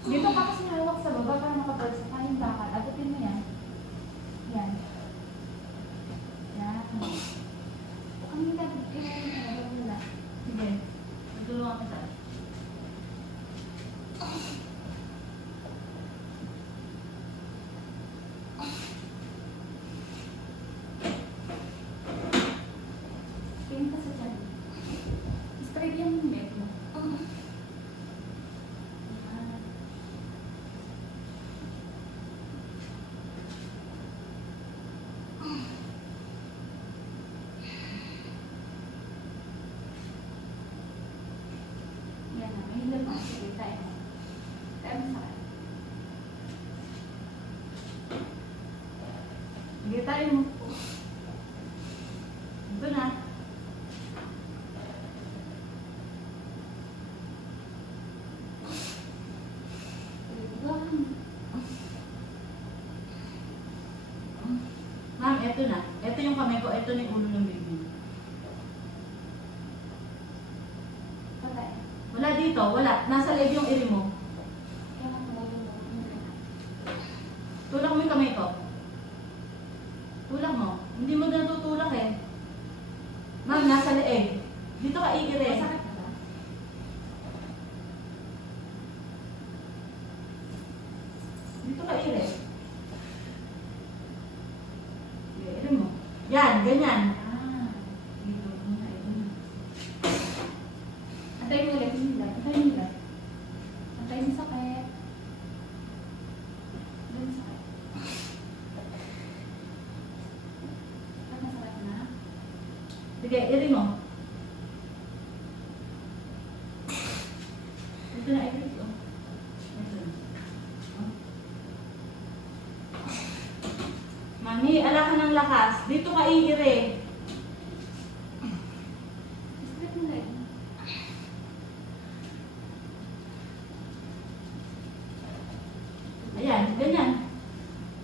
Dito ka kasi hawak sa baba para makapag sa kain bakal. Abutin mo yan. Yan. Yan. Ang hintag wala. Sige. Magtulungan ka sa. Tingin ka sa dyan. Straight yan yung leg mo. Yan na, may hilap mo. Sige, tayo mo. Tayo mo sa kanan. Sige, tayo mo. Ito na. Ma'am, eto na. Eto yung kamay ko. Eto na yung ulo ng baby. Wala dito. Wala. Nasa leg yung iri mo. Tulak mo yung kamay ko. Tulak mo. Hindi mo natutulak eh. Ma'am, nasa leeg. Dito ka iire. Masakit na ba? Dito ka iire. Iire mo. Yan, ganyan. Dito. Antay mo ulit. Antay mo ulit. Antay mo sakit. Antay mo sakit. Ano sakit na? Sige, iri mo. Ito na, iri ko. Mami, ala ka ng lakas. Dito ka iire. Straight mo leg. Ayan, ganyan.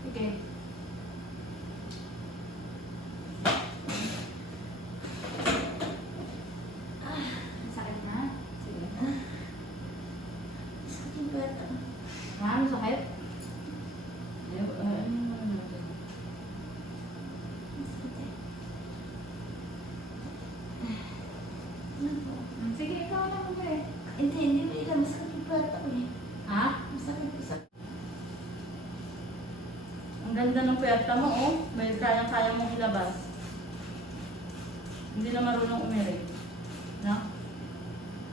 Sige. Sakit na? Sige. Sakit ba ito? Ano sakit? Ano natin? Sige, ikaw lang mo eh. Hindi ba ito? Masakit ba ito eh? Ha? Masakit. Ang ganda ng puwerta mo, oh. May kayang-kaya mong ilabas. Hindi na marunong umirik. No?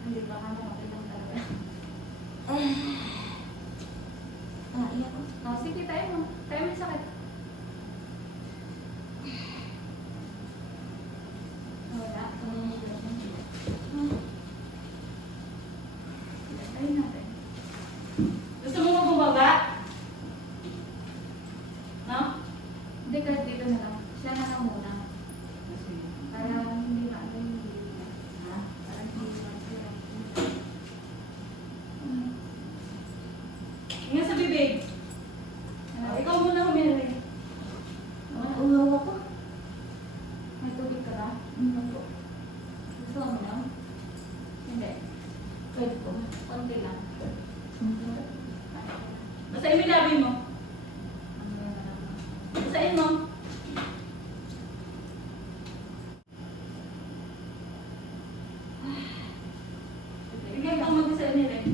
Hindi ba ka makapit lang talaga? Iyak ko. Oh, sige, tayo mo. Tayo mo yung sakit. Wala. Tayo natin. Gusto mo magbubaga? No? Hindi, kahit dito na lang. Siya na lang muna. Para hindi maano yung hindi. Ha? Para hindi maano. Ingat sa bibig. Ikaw muna humirit. Uwaw ako. May tubig ka ba? Ano po? Gusto mo lang? Hindi. Pwede po. Konti lang. Basahin mo yung labi mo. Basahin mo. Bigay kang mag-isa umirit.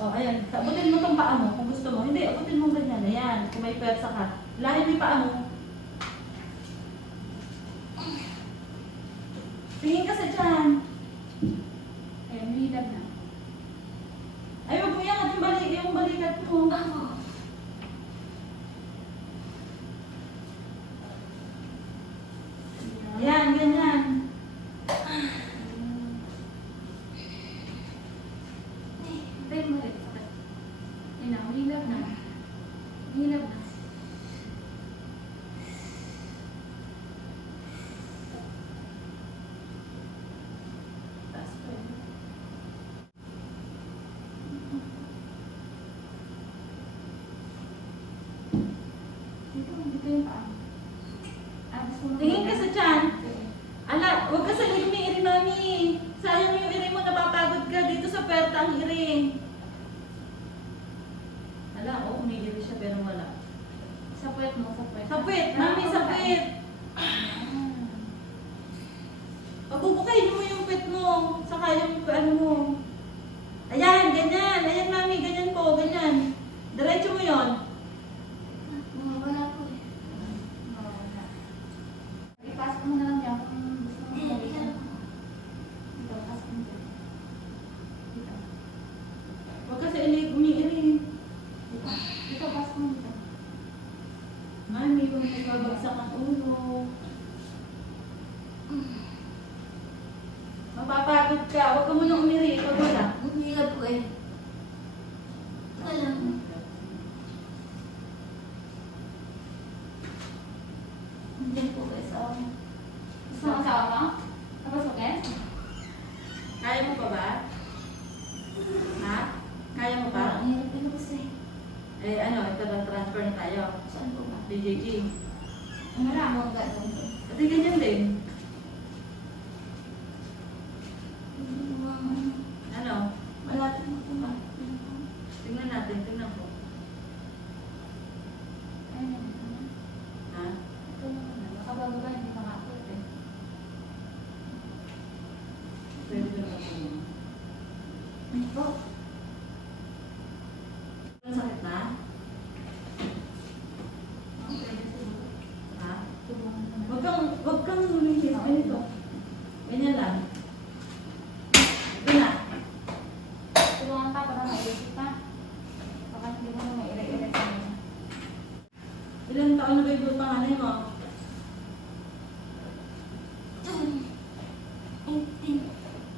Oh, ayan. Abutin mo tong paa mo kung gusto mo. Hindi, abutin mo ganyan. Ayan. Kung may pwersa ka. Lahin mo yung paa mo. Tingin ka sa dyan. Ayan, mahilap na. Ay, wag mo yan. Yung balikat mo. Ayan, ganyan. Tayo mo rin. Sakit. Ayan na, mahilap na. Mahilap na. Taas pa yun. ang iring. Ala, oh, umiiri siya pero wala. Sa puwet mo, sa puwet. Sa puwet, mami, sa puwet. Pagbubukayin mo yung puwet mo, saka yung ano mo. Ayan, ganyan. Ayan, mami, ganyan po, ganyan. Diretso mo yon. Wala po eh. Wala. Ipasok mo na lang yan kung gusto mo malisan. Dito, pasok mo dito. Dito. Huwag kasi umiiri. Dito. Dito, pasok mo dito. Mami, kung may babagsak ang ulo. Mapapagod ka. Huwag ka muna umiri. Pag wala. Humilap po eh. Alam mo. Hindi po eh sa ako. Gusto mo asawa mo? Napasukin? Kaya mo pa ba? Ha? Kaya mo pa? Ang hirap ko kasi. Eh ano, ito na transfer na tayo. Saan po ba? DJG. Ang marami ang gano'n. Pati ganyan din. Ano? Malapit na po ba? Tingnan natin. Tingnan ko. Ayun. Ha? Ito naman. Makabago ba? Hindi makakot eh. Pwede ba ako? Ano po? Ang sakit na? Ang pwede siguro. Ha? Tulungan mo na. Huwag kang lumihis. Ganito. Ganyan lang. Ito na. Tulungan ka para mailisip ka. Baka hindi mo na maire-ire ka na. Ilan taon na ba yung panganay mo?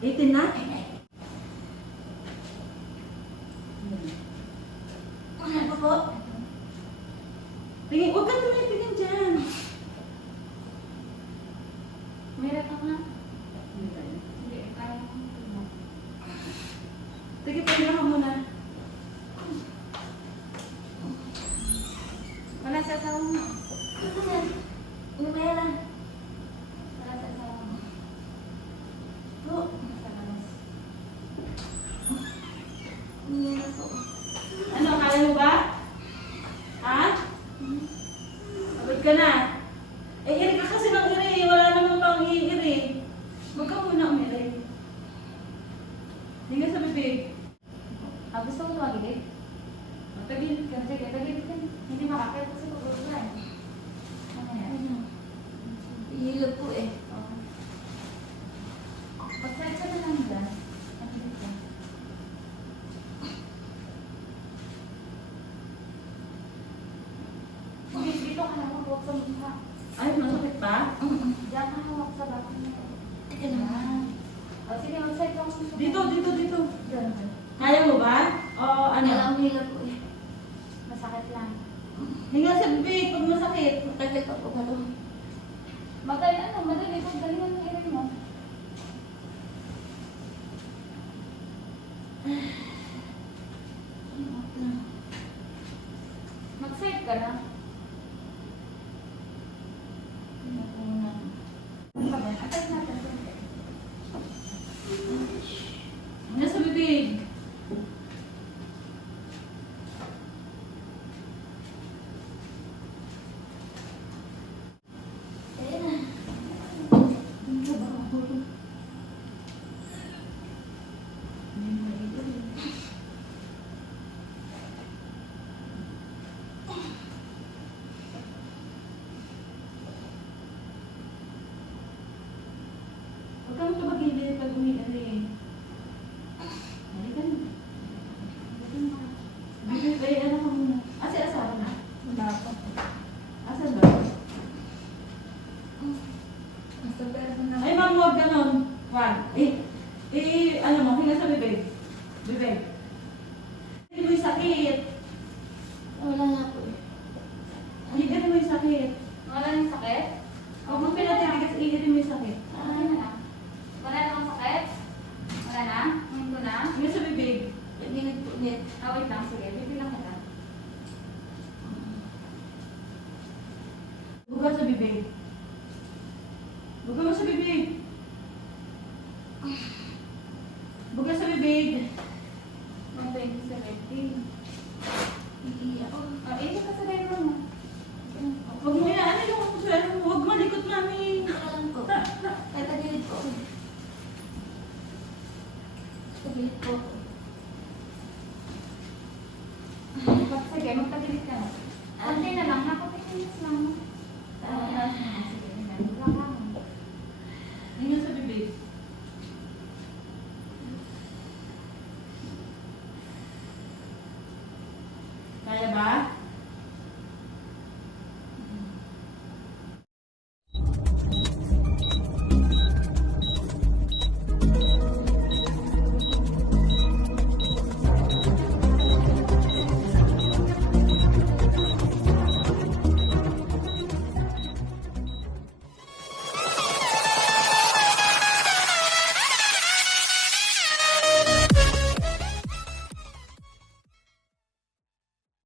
18 na? Ano po? Tingin, huwag kang tumitingin dyan. Mayroon ka nga. Hindi, kaya mo. Sige, pagila ka muna. Wala sa asawa mo. Ano yan? Umimaya lang. Wala sa asawa mo. Oh. Sa labas. Umimaya po. Ano, kaya mo ba? Ha? Pagod ka na. Eh, iri ka kasi ng iri. Wala namang pang iiri. Huwag ka muna umiri. Hindi ka sa bibig. Gusto mo tumagilid? Matagilid ka. Sige, tagilid ka. Hindi makakaya kasi pag-uwi yan. Ano yan? Ihilap po eh. Pag-side ka na lang dyan. Tagilid ka. Dito ka na huwag sa mukha. Ay, masakit pa? Diyan ka hawak sa bakit mo. Yan. O sige, mag-side ka. Dito. Diyan. Kaya mo ba? O ano? Alam nila po eh. Masakit lang. Hinga sa bibig pag masakit. Matagal pa po ba ito? Madali ito. Galingan mo irin mo. Mag-save ka na. Atay natin. Hinga sa bibig. Ayun na. Ano ba ako? Huwag kang tumagilid pag umiiri. Halika na. Bibig, ay, ano ka muna. Si asawa na? Wala po. Asan ba? Nasa pera na. Ay, ma'am, huwag ganon. Wag. Ano mo, hinga sa bibig. Bibig. Hindi mo yung sakit. Wala nga po eh. Hindi mo yung sakit. Wala nang sakit? Huwag mo pinatitigas, iirin mo yung sakit. Wala na. Wala namang sakit? Wala na? Ngayon ko na? Hinga sa bibig. Pagingit po ulit. Wait lang. Sige, bibilang kita. Buga sa bibig. Buga mo sa bibig. Buga sa bibig. 2017. Iiyak ako. Ito ka sa diaper mo. Huwag mo yan. Ano yung swero mo? Huwag malikot namin. Alam ko. Ay, tagilid ko. Tagilid ko. Sige, magtagilid ka na. Ante na lang. Napapikinis lang.